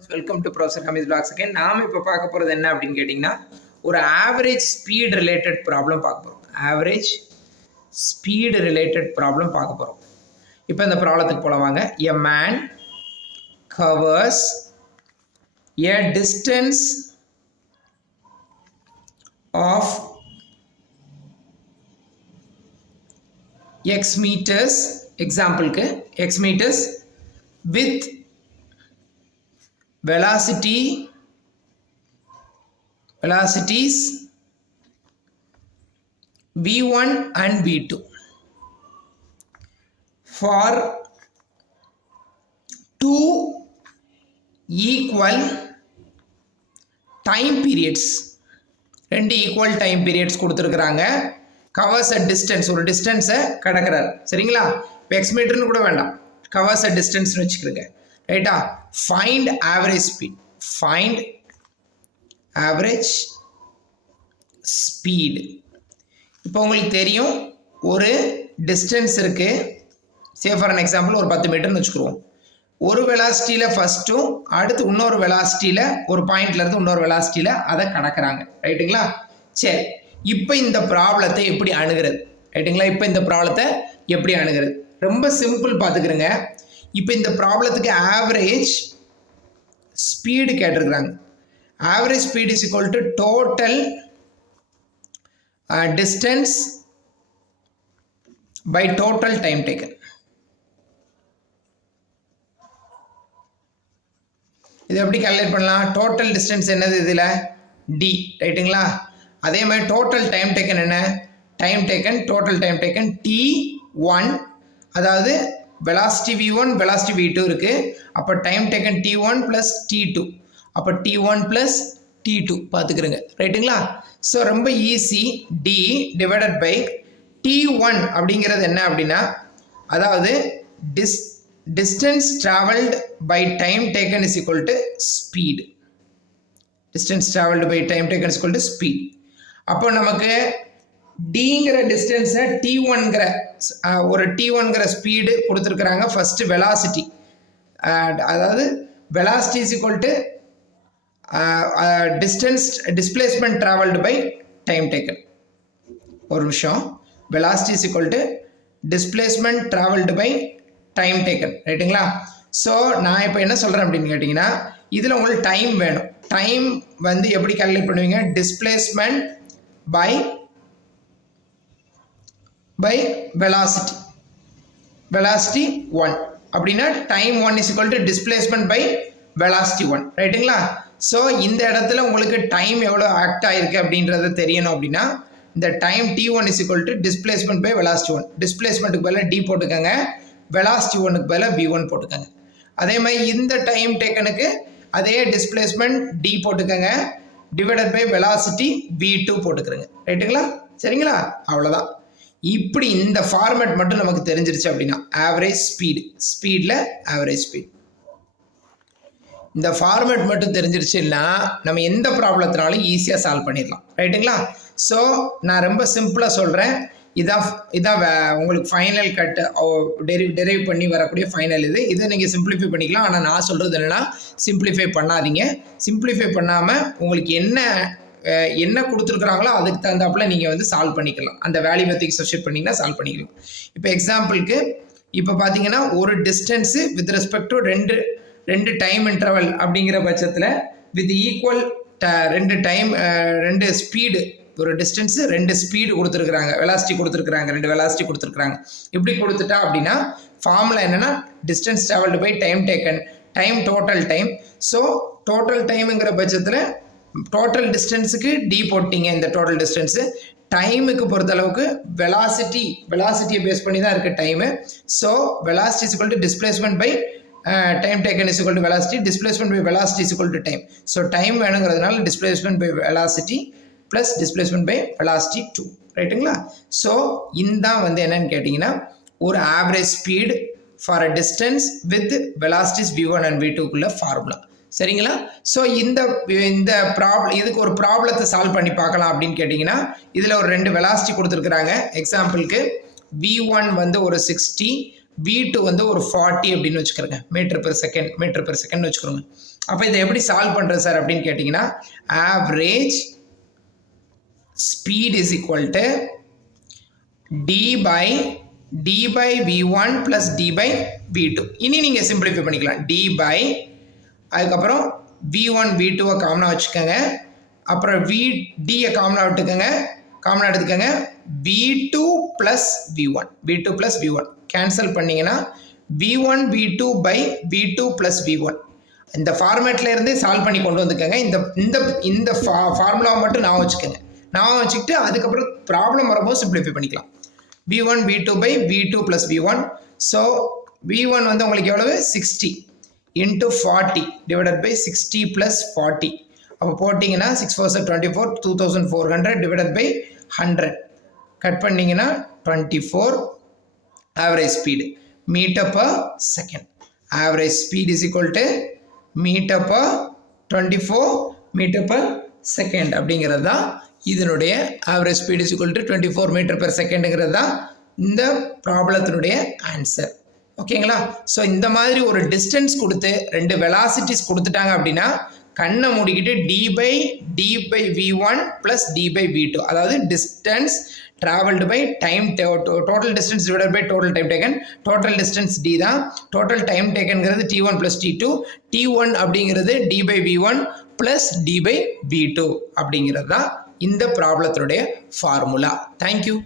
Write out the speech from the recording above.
Welcome to professor Hamees blogs again. நாம் இப்போ பார்க்க போகிறது என்ன அப்படின்னு கேட்டிங்கன்னா, ஒரு ஆவரேஜ் ஸ்பீட் ரிலேட்டட் ப்ராப்ளம் பார்க்க போகிறோம். ஆவரேஜ் ஸ்பீடு ரிலேட்டட் ப்ராப்ளம் பார்க்க போகிறோம். இப்போ இந்த ப்ராப்ளத்துக்கு போல வாங்க. A man covers a distance of x meters, எக்ஸாம்பிளுக்கு x meters with velocities v1 and v2 for two equal time periods. ரெண்டு ஈக்குவல் டைம் பீரியட்ஸ் கொடுத்துருக்குறாங்க. கவர்ஸ் அ டிஸ்டன்ஸ், ஒரு டிஸ்டன்ஸை கடக்கிறார். சரிங்களா? இப்போ எக்ஸ் மீட்டர்னு கூட வேண்டாம், கவர்ஸ் அ டிஸ்டன்ஸ்னு வச்சுக்கிறேங்க. ரைட்டா? Find average speed. Find average speed. இப்போ உங்களுக்கு தெரியும், ஒரு டிஸ்டன்ஸ் இருக்குது. சே ஃபார் அன் எக்ஸாம்பிள் ஒரு 10 மீட்டர்னு வச்சுக்கிறோம். ஒரு வெலாசிட்டியில் ஃபஸ்ட்டும் அடுத்து இன்னொரு வெலாசிட்டியில் ஒரு பாயிண்ட்லேருந்து இன்னொரு வெலாசிட்டியில் அதை கடக்கிறாங்க. ரைட்டுங்களா? சரி, இப்போ இந்த ப்ராப்ளத்தை எப்படி அணுகிறது? ரைட்டுங்களா? இப்போ இந்த ப்ராப்ளத்தை எப்படி அணுகிறது? ரொம்ப சிம்பிள் பார்த்துக்கிறேங்க. இப்போ இந்த ப்ராப்ளத்துக்கு ஆவரேஜ் ஸ்பீடு கேட்டிருக்கிறாங்க. Average speed is equal to total distance by total time taken. இது எப்படி கால்குலேட் பண்ணலாம்? டோட்டல் டிஸ்டன்ஸ் என்னது இதில்? டி. ரைட்டுங்களா? அதே மாதிரி டோட்டல் டைம் டேக்கன் என்ன? Time taken, total time taken T1, அதாவது வெலாசிட்டி v1 வெலாசிட்டி v2 இருக்குது. அப்போ time taken T1 plus T2, அப்போ T1 ப்ளஸ் T2 பார்த்துக்கிறேங்க. ரைட்டுங்களா? ஸோ ரொம்ப easy. D divided by T1 அப்படிங்கிறது என்ன அப்படின்னா, அதாவது distance traveled by time taken is equal to speed. Distance traveled by time taken is equal to speed. அப்போ நமக்கு டிங்கிற டிஸ்டன்ஸை T1ங்கிற ஒரு T1ங்கிற ஸ்பீடு கொடுத்துருக்குறாங்க. ஃபஸ்ட்டு வெலாசிட்டி, அதாவது velocity is equal to displacement travelled by time taken. ஒரு நிமிஷம். Velocity is equal to displacement travelled by time taken. ரைட்டுங்களா? ஸோ நான் இப்போ என்ன சொல்கிறேன் அப்படின்னு கேட்டிங்கன்னா, இதில் உங்களுக்கு டைம் வேணும். டைம் வந்து எப்படி கால்குலேட் பண்ணுவீங்க? Displacement by velocity. வெலாசிட்டி 1 அப்படின்னா time 1 is equal to displacement by velocity 1. ரைட்டுங்களா? ஸோ இந்த இடத்துல உங்களுக்கு டைம் எவ்வளோ ஆக்ட் ஆகிருக்கு அப்படின்றது தெரியணும். அப்படின்னா இந்த time T1 is equal to displacement by velocity 1. டிஸ்பிளேஸ்மெண்ட்டுக்கு பதிலாக டி போட்டுக்கோங்க, வெலாசிட்டி 1க்கு பதிலாக v1 போட்டுக்கோங்க. அதே மாதிரி இந்த டைம் டேக்கனுக்கு அதே டிஸ்பிளேஸ்மெண்ட் டி போட்டுக்கோங்க, டிவைடட் பை வெலாசிட்டி v2 போட்டுக்கிறேங்க. ரைட்டுங்களா? சரிங்களா? அவ்வளோதான். இப்படி இந்த ஃபார்மேட் மட்டும் நமக்கு தெரிஞ்சிருச்சு அப்படின்னா ஆவரேஜ் ஸ்பீடு, ஸ்பீடில் ஆவரேஜ் ஸ்பீட், இந்த ஃபார்மேட் மட்டும் தெரிஞ்சிருச்சுன்னா நம்ம எந்த ப்ராப்ளத்தினாலும் ஈஸியாக சால்வ் பண்ணிடலாம். ரைட்டுங்களா? ஸோ நான் ரொம்ப சிம்பிளாக சொல்கிறேன். இதான் உங்களுக்கு ஃபைனல் கட் டெரைவ் பண்ணி வரக்கூடிய ஃபைனல் இதை நீங்கள் சிம்பிளிஃபை பண்ணிக்கலாம். ஆனால் நான் சொல்கிறது என்னென்னா, சிம்பிளிஃபை பண்ணாதீங்க. சிம்பிளிஃபை பண்ணாமல் உங்களுக்கு என்ன கொடுத்துருக்குறாங்களோ அதுக்கு தகுந்தாப்புல நீங்கள் வந்து சால்வ் பண்ணிக்கலாம். அந்த வேல்யூ மெத்தடிக் சப்ஸ்டிட்யூட் பண்ணிங்கன்னா சால்வ் பண்ணிக்கலாம். இப்போ எக்ஸாம்பிளுக்கு இப்போ பார்த்தீங்கன்னா ஒரு டிஸ்டன்ஸு வித் ரெஸ்பெக்ட் டு ரெண்டு டைம் இன்டர்வல் அப்படிங்கிற பட்சத்தில் வித் ஈக்குவல் ரெண்டு ஸ்பீடு, ஒரு டிஸ்டன்ஸு ரெண்டு ஸ்பீடு கொடுத்துருக்குறாங்க, வெலாசிட்டி கொடுத்துருக்குறாங்க, ரெண்டு வெலாசிட்டி கொடுத்துருக்குறாங்க. இப்படி கொடுத்துட்டா அப்படின்னா ஃபார்முலா என்னென்னா distance travelled by time taken, time total time. So total டைமுங்கிற பட்சத்தில் டோட்டல் டிஸ்டன்ஸுக்கு டி போட்டிங்க. இந்த டோட்டல் டிஸ்டன்ஸு டைமுக்கு பொறுத்தளவுக்கு வெலாசிட்டியை பேஸ் பண்ணி தான் இருக்குது time. So velocity is equal to displacement by time taken is equal to velocity, displacement by velocity is equal to time. So time வேணுங்கிறதுனால displacement by velocity plus displacement by velocity 2. ரைட்டுங்களா? So இந்த வந்து என்னன்னு கேட்டிங்கன்னா, ஒரு average speed for a distance with velocities v1 and v2க்குள்ள formula. சரிங்களா? So இந்த இதுக்கு ஒரு ப்ராப்ளத்தை சால்வ் பண்ணி பார்க்கலாம் அப்படின்னு கேட்டிங்கன்னா, இதில் ஒரு ரெண்டு வெலாசிட்டி கொடுத்துருக்குறாங்க. எக்ஸாம்பிளுக்கு v1 வந்து ஒரு 60, V2 வந்து ஒரு 40 அப்படின்னு வச்சுக்கிறோங்க, மீட்டர் பெர் செகண்ட் வச்சுக்கிறோங்க. அப்போ இதை எப்படி சால்வ் பண்ணுறது சார் அப்படின்னு கேட்டிங்கன்னா average speed is equal to d by v1 plus d by v2. இனி நீங்கள் சிம்பிளிஃபை பண்ணிக்கலாம். d by அதுக்கப்புறம் v1 v2 காமனாக வச்சுக்கோங்க. அப்புறம் d காமனாக விட்டுக்கோங்க, காமனாக எடுத்துக்கோங்க. v2 plus v1 கேன்சல் பண்ணிங்கன்னா v1 v2 by v2 plus v1. இந்த ஃபார்மேட்டில் இருந்து சால்வ் பண்ணி கொண்டு வந்துக்கோங்க. இந்த ஃபார்முலாவை மட்டும் நான் வச்சுக்கோங்க. நான் வச்சுக்கிட்டு அதுக்கப்புறம் ப்ராப்ளம் வரும்போது சிம்பிளிஃபை பண்ணிக்கலாம். v1 v2 by v2 plus v1. So v1 வந்து உங்களுக்கு எவ்வளவு 60 into 40 divided by 60 plus 40. அப்போ போட்டிங்கன்னா 6 4 24 2400 divided by 100 கட் பண்ணிங்கன்னா 24 average speed meter per second. Average speed is equal to meter per 24 meter per second அப்படிங்கிறது தான் இதனுடைய average speed is equal to 24 metre per செகண்டுங்கிறது தான் இந்த ப்ராப்ளத்தினுடைய ஆன்சர். ஓகேங்களா? ஸோ இந்த மாதிரி ஒரு டிஸ்டன்ஸ் கொடுத்து 2 வெலாசிட்டிஸ் கொடுத்துட்டாங்க அப்படின்னா கண்ணை மூடிக்கிட்டு d by v1 plus d by v2, அதாவது distance traveled by time, total distance divided by total time taken. Total distance d தான், total time taken t1 plus t2, t1 அப்படிங்கிறது d by v1 plus d by v2 அப்படிங்கிறது தான் இந்த ப்ராப்ளத்தினுடைய formula. Thank you.